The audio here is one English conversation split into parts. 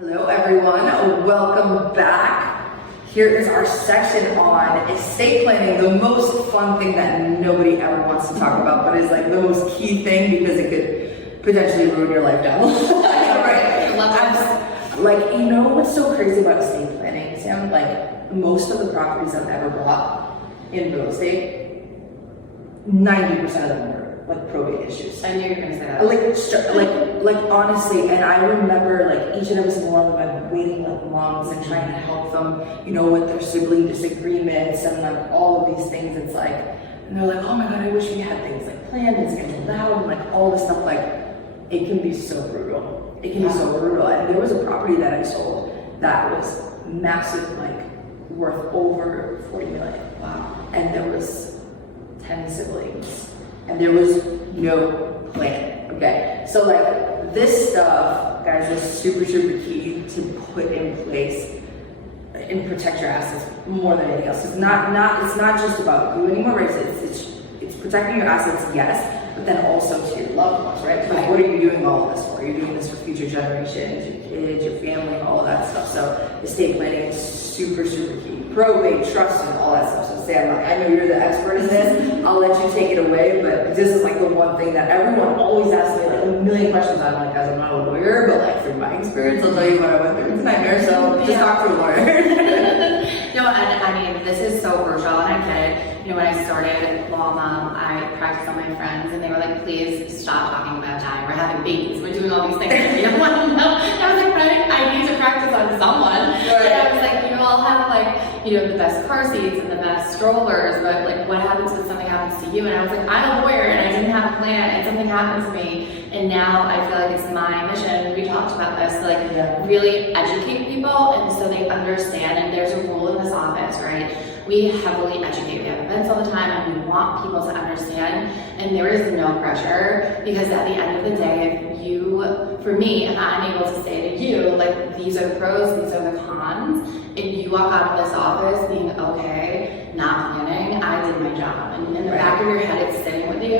Hello everyone, welcome back. Here is our section on estate planning, the most fun thing that nobody ever wants to talk about, but is like the most key thing because it could potentially ruin your life down the line. Right? Like, you know what's so crazy about estate planning, Sam? Like, most of the properties I've ever bought in real estate, 90% of them were like probate issues. I knew you were gonna say that. Like honestly, and I remember like each and every single one of them, I'm waiting like months and trying to help them, you know, with their sibling disagreements and like all of these things. It's like, and they're like, oh my God, I wish we had things like planned and scheduled out and like all this stuff. Like, it can be so brutal. It can be so brutal. And there was a property that I sold that was massive, like worth over 40 million. Wow. And there was 10 siblings. And there was no plan, okay? So like this stuff, guys, is super key to put in place and protect your assets more than anything else. It's not just about you anymore, right? It's protecting your assets, yes, but then also to your loved ones, right? Because what are you doing all of this for? You're doing this for future generations, your kids, your family, all of that stuff. So estate planning is super key. Probate, trust, and all that stuff. So Sam, I know you're the expert in this. I'll let you take it away, but this is like the one thing that everyone always asks me like a million questions. I'm like, guys, I'm not a lawyer, but like through my experience, I'll tell you what I went through. It's a nightmare, so just talk to a lawyer. No, and I mean, this is so crucial, and I get it. You know, when I started Law Mom, I practiced on my friends, and they were like, please stop talking about dying. We're having babies. We're doing all these things. I don't want to know. I was like, I need to practice on someone. Right. And I was like, you know, I'll have like, you know, the best car seats and the best strollers, but like, what happens when something happens to you? And I was like, I'm a lawyer, and I didn't have a plan, and something happened to me. And now I feel like it's my mission. We talked about this, like really educate people, and so they understand. And there's a rule in this office, right? We heavily educate. We have events all the time, and we want people to understand. And there is no pressure, because at the end of the day, if you, for me, if I'm able to say to you, like, these are the pros, these are the cons, and you walk out of this office being okay, not planning, I did my job. And in the back of your head, it's sitting with you,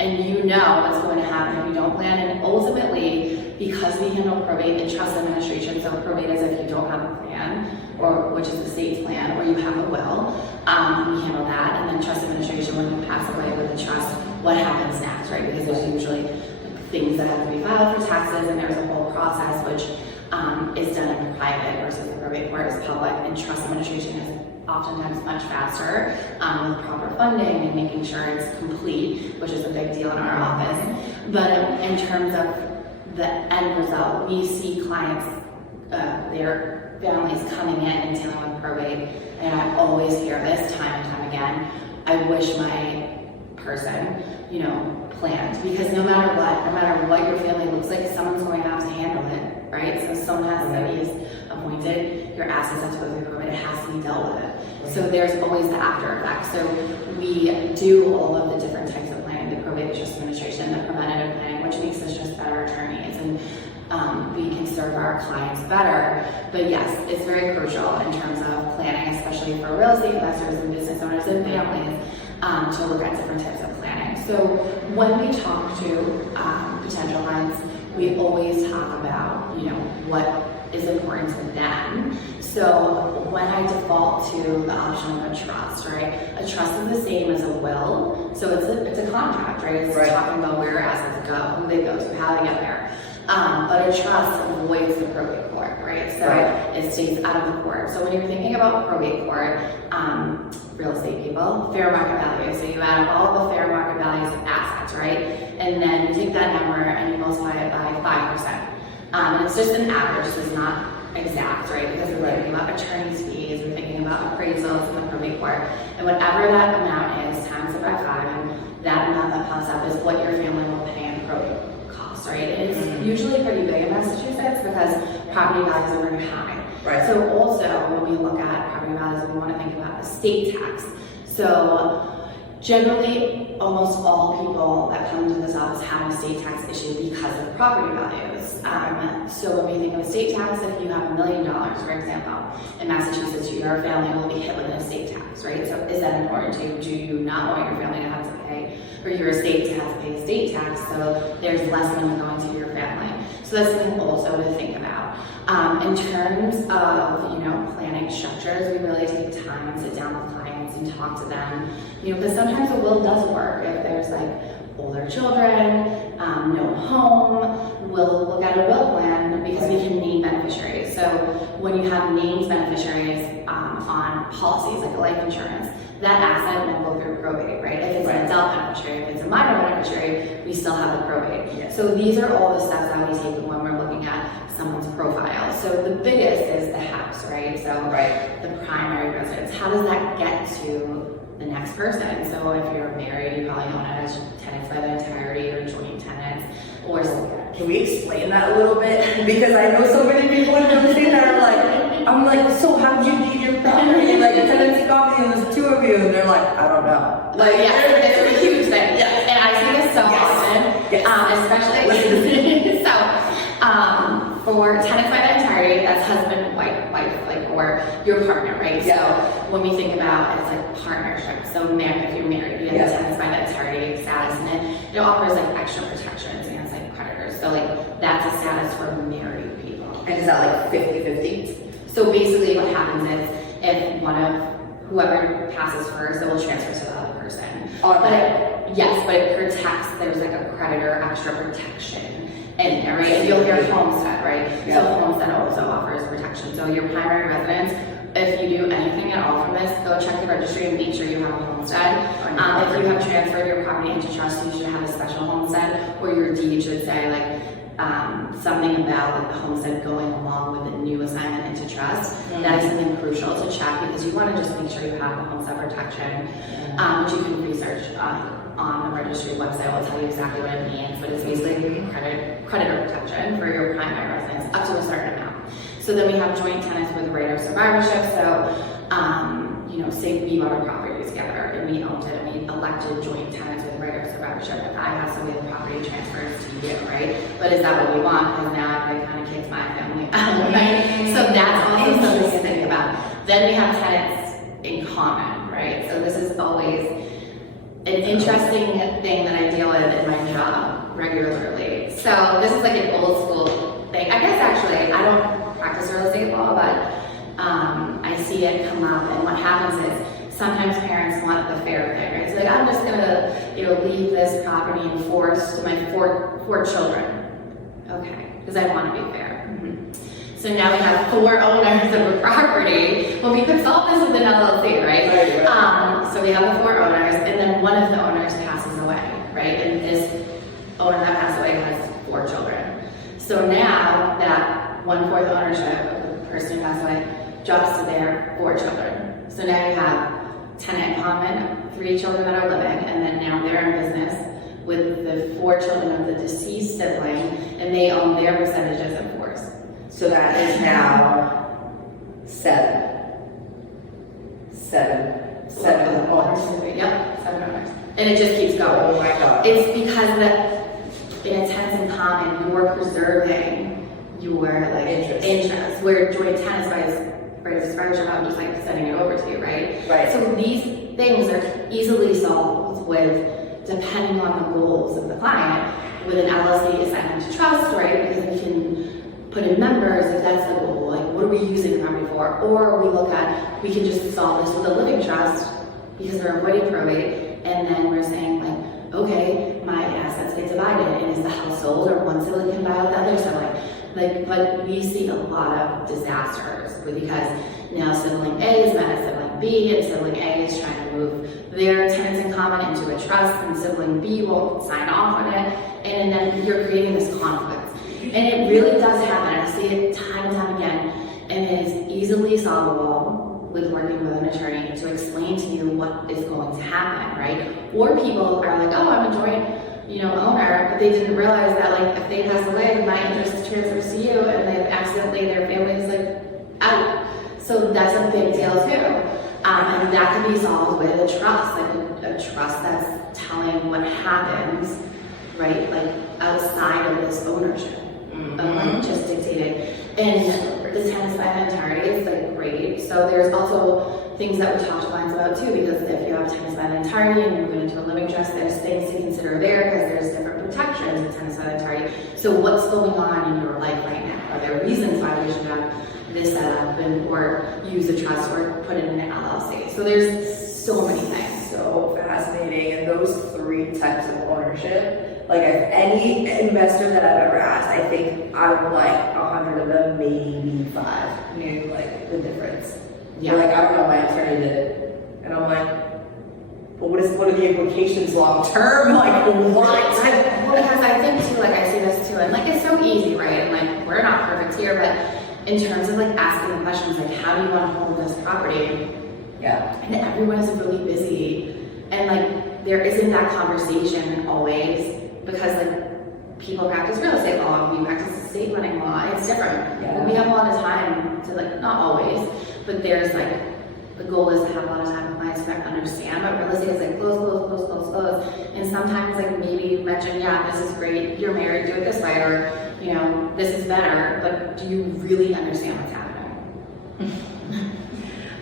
and you know what's going to happen if you don't plan. And ultimately, because we handle probate and trust administration, so probate is if you don't have a plan, or which is the state's plan, or you have a will, we handle that. And then trust administration, when you pass away with the trust, what happens next, right? Because there's usually things that have to be filed for taxes, and there's a whole process which is done in private versus the probate court is public, and trust administration is oftentimes much faster with proper funding and making sure it's complete, which is a big deal in our office. But in terms of the end result, we see clients, their families coming in and dealing with probate, and I always hear this time and time again, I wish my person, you know, planned, because no matter what your family looks like, someone's going to have to handle it, right? So someone has to be appointed, your assets have to go through probate, it has to be dealt with it. So there's always the after effect. So we do all of the different types of planning, the probate trust administration, the preventative planning, which makes us just better attorneys, and we can serve our clients better. But yes, it's very crucial in terms of planning, especially for real estate investors and business owners and families, to look at different types of planning. So when we talk to potential clients, we always talk about, you know, what is important to them. So when I default to the option of a trust, right? A trust is the same as a will. So it's a contract, right? It's talking about where your assets go, who they go to, how they get there. But a trust avoids the probate court, right? So it stays out of the court. So when you're thinking about probate court, real estate people, fair market value. So you add up all the fair market values of assets, right? And then you take that number and you multiply it by 5%. And it's just an average, so it's not exact, right? Because we're thinking about attorney's fees, we're thinking about appraisals in the probate court. And whatever that amount is, times it by 5, and that amount that pops up is what your family will pay in probate costs, right? And it's usually pretty big in Massachusetts because property values are very high. Right. So also, when we look at property values, we want to think about estate tax. So generally, almost all people that come into this office have an estate tax issue because of property values. So when we think of estate tax, if you have $1 million, for example, in Massachusetts, your family will be hit with an estate tax, right? So is that important to you? Do you not want your family to have to pay, or your estate to have to pay estate tax, so there's less money going to your family? So So that's something also to think about. In terms of, planning structures, we really take time and sit down with clients and talk to them, because sometimes a will does work. If there's like older children, no home, we'll look at a will plan because we can name beneficiaries. So when you have named beneficiaries on policies like a life insurance, that asset will go through probate, right? If it's an adult beneficiary, if it's a minor beneficiary, we still have the probate. Yes. So these are all the steps that we take when we're looking at someone's profile. So the biggest is the house, right? So the primary residence. How does that get to the next person? So if you're married, you probably own it as tenants by the entirety or joint tenants. Or can we explain that a little bit? Because I know so many people in real estate that are like, I'm like, so how do you deed your property? Like a tenancy copy and there's two of you, and they're like, I don't know. Like, it's a huge thing. Yeah. And I see this so often, especially for tenants by the entirety, that's husband, wife, like, or your partner, right? Yeah. So when we think about it's like partnership. So if you're married, you have the tenants by the entirety status, and it offers like extra protections against like creditors. So like that's a status for married people. And is that like 50-50? So basically what happens is if whoever passes first, it will transfer to the other person. But it protects, there's like a creditor extra protection in there, right? You'll hear homestead, right? Yeah. So homestead also offers protection. So your primary residence, if you do anything at all from this, go check the registry and make sure you have a homestead. If you have transferred your property into trust, you should have a special homestead, or your deed should say like something about like the homestead going along with the new assignment into trust. That is something crucial to check because you want to just make sure you have the homestead protection, which you can research on the registry website. I'll tell you exactly what it means, but it's basically creditor protection for your primary residence up to a certain amount. So then we have joint tenants with right of survivorship. So, say we bought a property together and we owned it and we elected joint tenants with right of survivorship. If I have some of the property transfers to you, right? But is that what we want? Because now it kind of kicks my family out, right? So that's also something to think about. Then we have tenants in common, right? So this is always an interesting thing that I deal with in my job regularly. So this is like an old school thing. I guess actually I don't practice real estate law, but I see it come up, and what happens is sometimes parents want the fair thing. Right? So like I'm just gonna leave this property enforced to my four children, okay? Because I want to be fair. So now we have 4 owners of a property. Well, we could solve this with an LLC, right? So we have the 4 owners, and then one of the owners passes away, right? And this owner that passed away has 4 children. So now that 1/4 ownership of the person who passed away drops to their 4 children. So now you have tenant in common, 3 children that are living, and then now they're in business with the 4 children of the deceased sibling, and they own their percentages in force. So that is now 7 owners. Yep, 7 owners. And it just keeps going. Oh my God. It's because in a tenants in common, you're preserving your interest. Where joint tenants by survivorship, I'm just like sending it over to you, right? Right. So these things are easily solved with, depending on the goals of the client, with an LLC assignment to trust, right? Because we can put in members if that's the goal, like what are we using the property for? Or we can just solve this with a living trust because they're avoiding probate, and then we're saying like, okay, my assets get divided, and is the house sold, or one sibling can buy out the other sibling? But we see a lot of disasters because now sibling A is mad at sibling B, and sibling A is trying to move their tenants in common into a trust, and sibling B won't sign off on it, and then you're creating this conflict. And it really does happen. I see it time and time again, and it is easily solvable with working with an attorney to explain to you what is going to happen, right? Or people are like, oh, I'm a joint owner, but they didn't realize that like if they pass away, my interest is transfers to you, and they've accidentally, their family is like out. So that's a big deal too. And that can be solved with a trust, like a trust that's telling what happens, right? Like outside of this ownership, of like just dictated. And the tenants by the entirety is like great. So there's also things that we talk to clients about too, because if you have tenants by the entirety and you're moving into a living trust, there's things to consider there because there's different protections of tenants hereditary. So what's going on in your life right now? Are there reasons why we should have this set up or use a trust or put it in an LLC? So there's so many things. So fascinating. And those 3 types of ownership, like if any investor that I've ever asked, I think out of like 100 of them, maybe 5 knew like the difference. Yeah. They're like, I don't know, my attorney did it. And I'm like, but what are the implications long term? Like what? Well, because I think too, like I see this too, and like it's so easy, right? And like we're not perfect here, but in terms of like asking questions like how do you want to hold this property? Yeah. And everyone is really busy, and like there isn't that conversation always because like people practice real estate law, we practice estate planning law. It's different. Yeah. We have a lot of time to like not always, but there's like the goal is to have a lot of time with clients to understand. But real estate is like close, and sometimes like maybe you mention, yeah, this is great. You're married, do it this way, or you know, this is better. But do you really understand what's happening?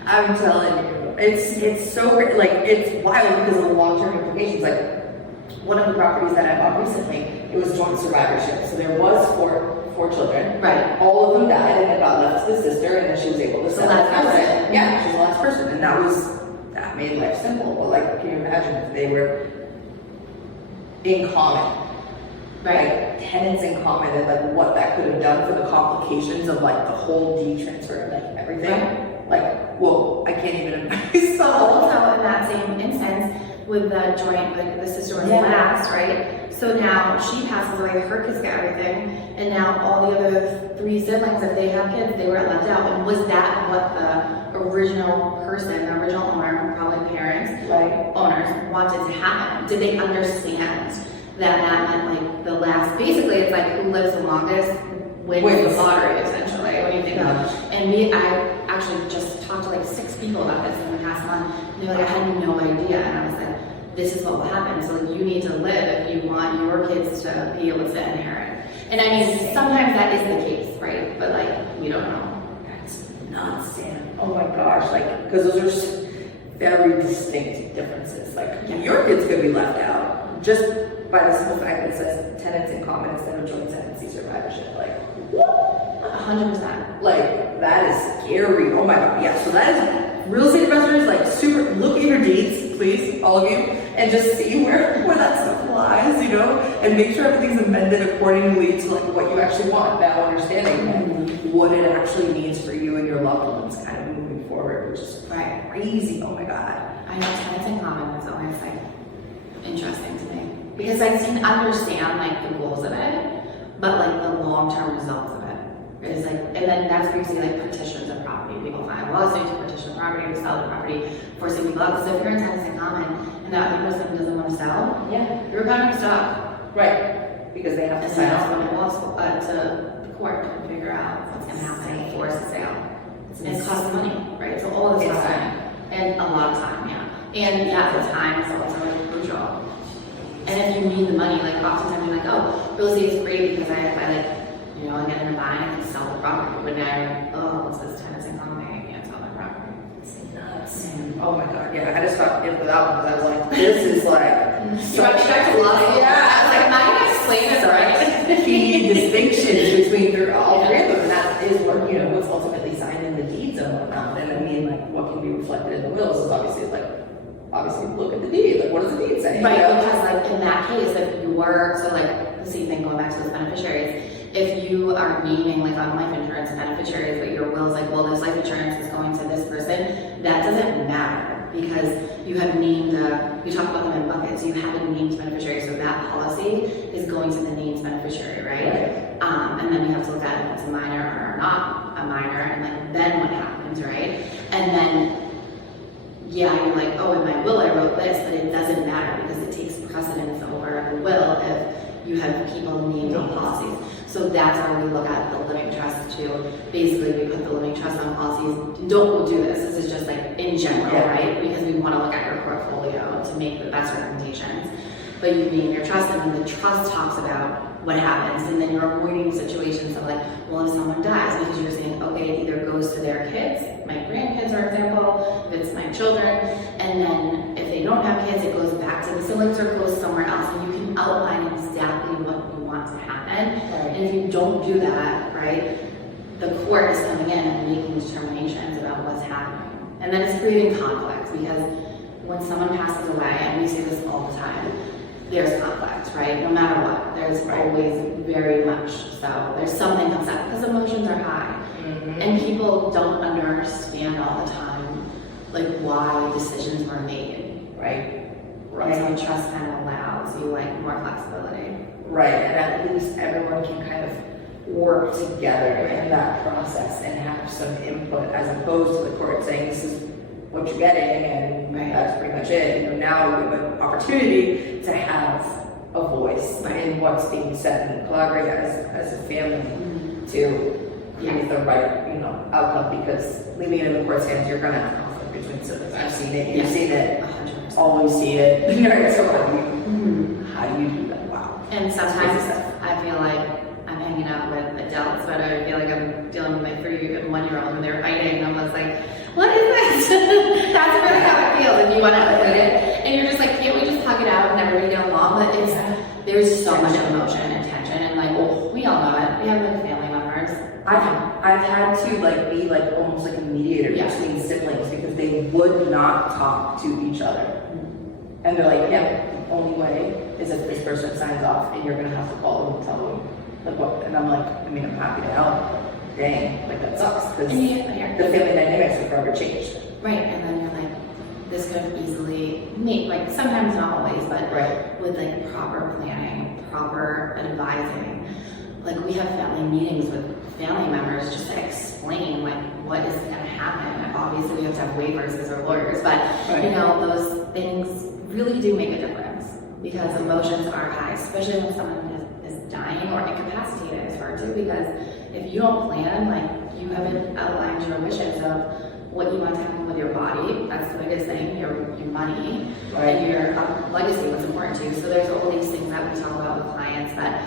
I'm telling you, it's so great. Like it's wild because of the long-term implications. Like one of the properties that I bought recently, it was joint survivorship. So there was four children. Right. All of them died, and it got left to the sister, and then she was able to sell last the house. person. Yeah, she's the last person, and that made life simple. But like, can you imagine if they were in common? Right. Like tenants in common, and like what that could have done for the complications of like the whole deed transfer and like everything. Right. Like, well, I can't even imagine. So also in that same instance with the joint, like the sister was last, right? So now she passes away, her kids get everything, and now all the other 3 siblings, if they have kids, they were left out. And was that what the original person, the original owner, probably parents, owners, wanted to happen? Did they understand that meant like the last, basically it's like who lives the longest wins the lottery, essentially, when you think about it. And I actually just talked to like 6 people about this in the past month, and they were like, I had no idea, and I was like, this is what will happen. So like, you need to live if you want your kids to be able to inherit. And I mean, sometimes that is the case, right? But like, we don't know. That's nuts, Sam. Oh my gosh, like, because those are very distinct differences. Like, your kids could be left out just by the simple fact that it says tenants in common instead of joint tenancy survivorship. Like, what? 100%. Like, that is scary. Oh my god, yeah. So that is real estate investors, like, super. Look at your deeds, please, all of you, and just see where that stuff lies, you know, and make sure everything's amended accordingly to like what you actually want. Now understanding like, what it actually means for you and your loved ones, kind of moving forward, which is crazy. Oh my god. I know tenants in common is always like interesting to me because I can understand like the goals of it, but like the long-term results of it is like, and then that's basically like petitions of property. People file lawsuits to petition property to sell the property, forcing people out. Because if you're in tenants in common and that other person doesn't want to sell, you're going to be stuck. Right. Because they have to And sign then off it's going to the court to figure out what's going to happen and force a sale. And it costs money, right? So all of this costs money. And a lot of time, And the time is also like crucial. And if you need the money, like oftentimes you're like, oh, real estate is great because I like, you know, I get into buying and sell the property. But now you're like, oh, what's this tenants in common? I can't sell my property. It's nuts. Oh my god, yeah. I just got in for that one because I was like, this is like such a lot. I was like, I'm not going to explain this right. Key distinctions between all 3 of them, and that is what, you know, what's ultimately signed in the deeds and whatnot. And I mean, like, what can be reflected in the wills is obviously look at the deed. Like, what does the deed say? Right, you know? because like in that case, if you were, so like the same thing going back to those beneficiaries, if you are naming like on life insurance beneficiaries, but your will is like, well, this life insurance is going to this person, that doesn't matter because you have named, we talk about them in buckets, you have a named beneficiary, so that policy is going to the named beneficiary, right? And then you have to look at if it's a minor or not a minor, and like then what happens, right? And then you're like, oh, in my will I wrote this, but it doesn't matter because it takes precedence over the will if you have people named on policies. So that's where we look at the living trust too. Basically, we put the living trust on policies. Don't go do this. This is just like in general, right? Because we want to look at your portfolio to make the best recommendations. But you name your trust, and then the trust talks about what happens, and then you're avoiding situations of like, well, if someone dies, because you're saying, okay, it either goes to their kids, my grandkids, for example, if it's my children, and then if they don't have kids, it goes back to the siblings or goes somewhere else, and you can outline exactly And if you don't do that, right, the court is coming in and making determinations about what's happening. And then it's creating conflict, because when someone passes away, and we see this all the time, there's conflict, right? No matter what, there's always very much so. There's something comes up because emotions are high. And people don't understand all the time, like, why decisions were made. Right. And so trust kind of allows you like more flexibility. Right, and at least everyone can kind of work together in that process and have some input, as opposed to the court saying this is what you're getting and that's pretty much it. You know, now we have an opportunity to have a voice in what's being said and collaborate as a family to create the right, you know, outcome, because leaving it in the court's hands, you're gonna have conflict between siblings. I've seen it, you've seen it, 100%. always see it. You know, so how do you do that? Wow. And sometimes I feel like I'm hanging out with adults, but I feel like I'm dealing with my 3 and 1-year-old when they're fighting, and I'm just like, what is this? That's really how it feels if you want to put it. And you're just like, can't we just hug it out and everybody get along? But there's so much emotion and tension, and like, we all know it. We have like family members. I've had to like be like almost like a mediator between siblings, because they would not talk to each other. And they're like, yeah, the only way is if this person signs off, and you're gonna have to call them and tell them like what. And I'm like, I mean, I'm happy to help, but dang, like that sucks, because the family dynamics have forever changed. Right, and then you're like, this could have easily made, like, sometimes not always, but with like proper planning, proper advising. Like, we have family meetings with family members just to explain like what is going to happen. And obviously we have to have waivers as our lawyers, but you know, those things really do make a difference, because emotions are high, especially when someone is dying or incapacitated. It's hard too, because if you don't plan, like, you haven't outlined your wishes of what you want to happen with your body. That's the biggest thing, your money, and your legacy, what's important to you. So there's all these things that we talk about with clients. But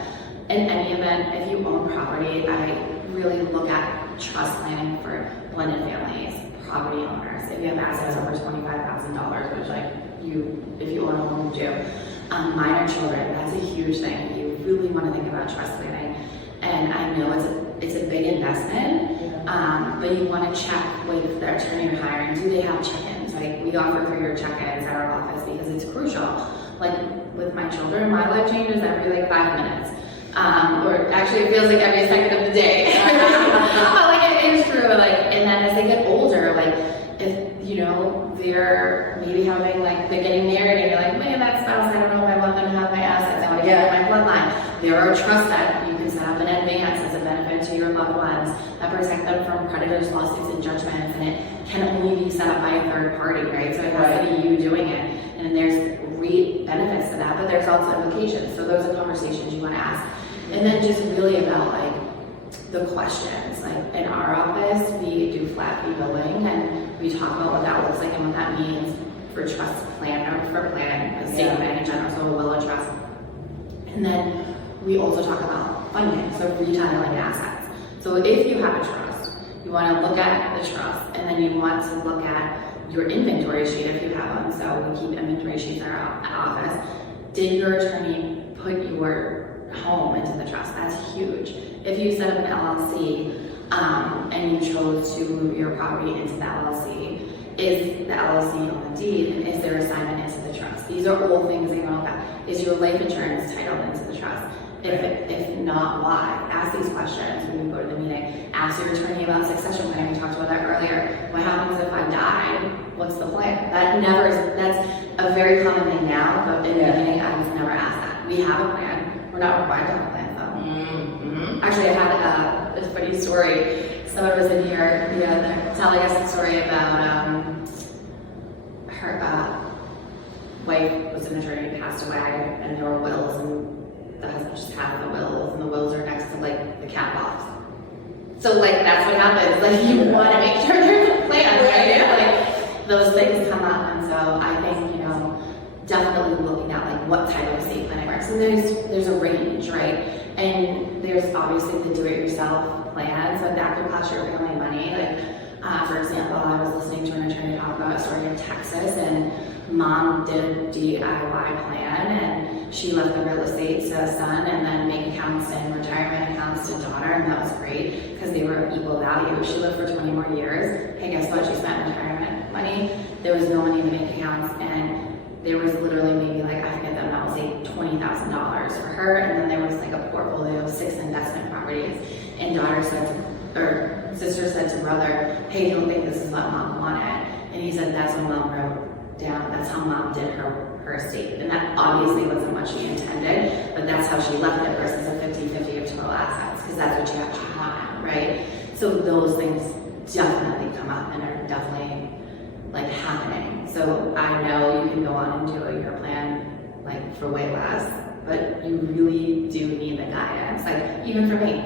in any event, if you own property, I really look at trust planning for blended families, property owners. If you have assets over $25,000, which like if you own a home, you do. Minor children, that's a huge thing. You really want to think about trust planning. And I know it's a big investment, but you want to check with the attorney you're hiring. Do they have check-ins? Like, we offer 3-year check-ins at our office because it's crucial. Like, with my children, my life changes every like 5 minutes. Or actually it feels like every second of the day. But like, it is true. Like, and then as they get older, like, if you know, they're maybe having like, they're getting married and you're like, man, that spouse, I don't know if I want them to have my assets, I want to get my bloodline. There are trusts that you can set up in advance as a benefit to your loved ones that protect them from creditors, lawsuits, and judgments, and it can only be set up by a third party, right? So it has to be you doing it, and there's great benefits to that, but there's also implications. So those are conversations you want to ask. And then just really about like the questions. Like, in our office, we do flat fee billing, and we talk about what that looks like and what that means for trust plan, or for planning, estate planning in general, so a will and trust. And then we also talk about funding, so retitling assets. So if you have a trust, you want to look at the trust, and then you want to look at your inventory sheet if you have one. So we keep inventory sheets in our office. Did your attorney put your home into the trust? That's huge. If you set up an LLC and you chose to move your property into the LLC, is the LLC on the deed, and is there assignment into the trust? These are all things that you want to look at. Is your life insurance titled into the trust? If not, why? Ask these questions when you go to the meeting. Ask your attorney about succession planning. We talked about that earlier. What happens if I die? What's the plan? That's a very common thing now, but in the beginning, I was never asked that. We have a plan. We're not required to have a plan, though. Actually, I had a funny story. Someone was in here telling us a story about her wife was an attorney, passed away, and there were wills, and the husband just had the wills, and the wills are next to like the cat box. So like, that's what happens. Like, you want to make sure there's a plan, right? Like, those things come up, and so I think, you know, definitely looking at like what type of estate planning works. And there's a range, right? And there's obviously the do-it-yourself plans, but that could cost your family money. Like, for example, I was listening to an attorney talk about a story in Texas, and mom did a DIY plan and she left the real estate to son and then bank accounts and retirement accounts to daughter, and that was great because they were equal value. She lived for 20 more years. Hey, guess what? She spent retirement money. There was no money in the bank accounts, and there was literally maybe like, I forget the amount, say $20,000 for her, and then there was like a portfolio of 6 investment properties. And daughter said to, or sister said to brother, hey, don't think this is what mom wanted. And he said, that's what mom wrote down. That's how mom did her estate. And that obviously wasn't what she intended, but that's how she left it versus a 50-50 of total assets, because that's what you actually want, right? So those things definitely come up and are definitely like happening. So I know you can go on and do a year plan like for way less, but you really do need the guidance. Like even for me,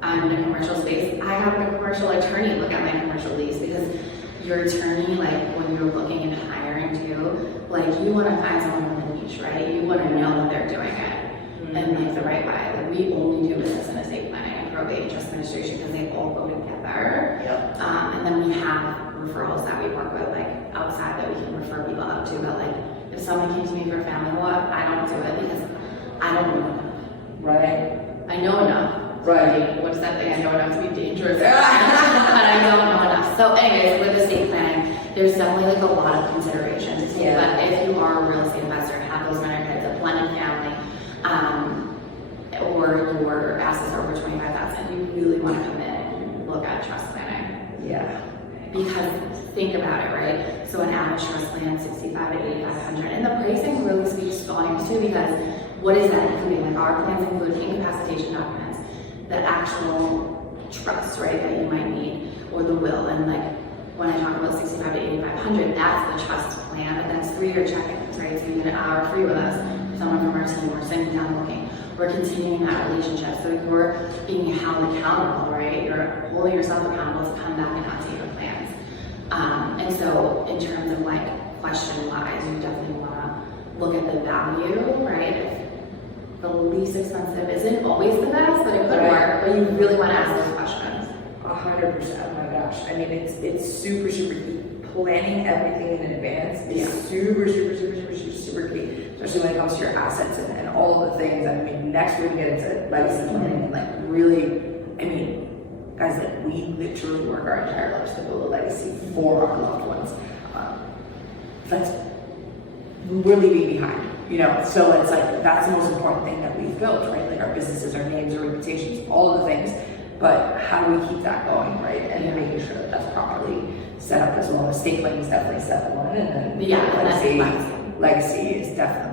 I'm in a commercial space. I have a commercial attorney look at my commercial lease, because your attorney, like when you're looking and hiring too, like you want to find someone with a niche, right? You want to know that they're doing it and like the right way. Like we only do business in estate planning and probate and trust administration because they all go together. Yep. And then we have referrals that we work with like outside that we can refer people out to. But like if someone came to me for family law, I don't do it because I don't know enough. Right. I know enough. Right. What's that thing? I know enough to be dangerous. But I don't know enough. So anyways, with estate planning, there's definitely like a lot of considerations. Yeah. But if you are a real estate investor, have those minor kids, a blended family, or your assets are over 25,000, you really want to come in and look at trust planning. Yeah. Because think about it, right? So an average trust plan, 65 to 8,500, and the pricing really speaks volumes too. Because what is that including? Like our plans include incapacitation documents, the actual trust, right, that you might need, or the will. And like when I talk about 65 to 8,500, that's the trust plan, but that's 3-year check-ins, right? So you get an hour free with us. Someone from our team, we're sitting down looking. We're continuing that relationship. So you're being held accountable, right? You're holding yourself accountable to come back and update your plans. And so in terms of like question-wise, you definitely want to look at the value, right? If the least expensive isn't always the best, but it could work, but you really want to ask those questions. 100%. Oh my gosh. I mean, it's super key. Planning everything in advance is super key, especially when it comes to your assets and all of the things. I mean, next we're gonna get into legacy planning and like really, I mean, guys, like we literally work our entire lives to build a legacy for our loved ones. That's we're leaving behind, you know. So it's like that's the most important thing that we've built, right? Like our businesses, our names, our reputations, all of the things. But how do we keep that going, right? And making sure that that's properly set up as well. Estate planning is definitely step one, and then legacy is definitely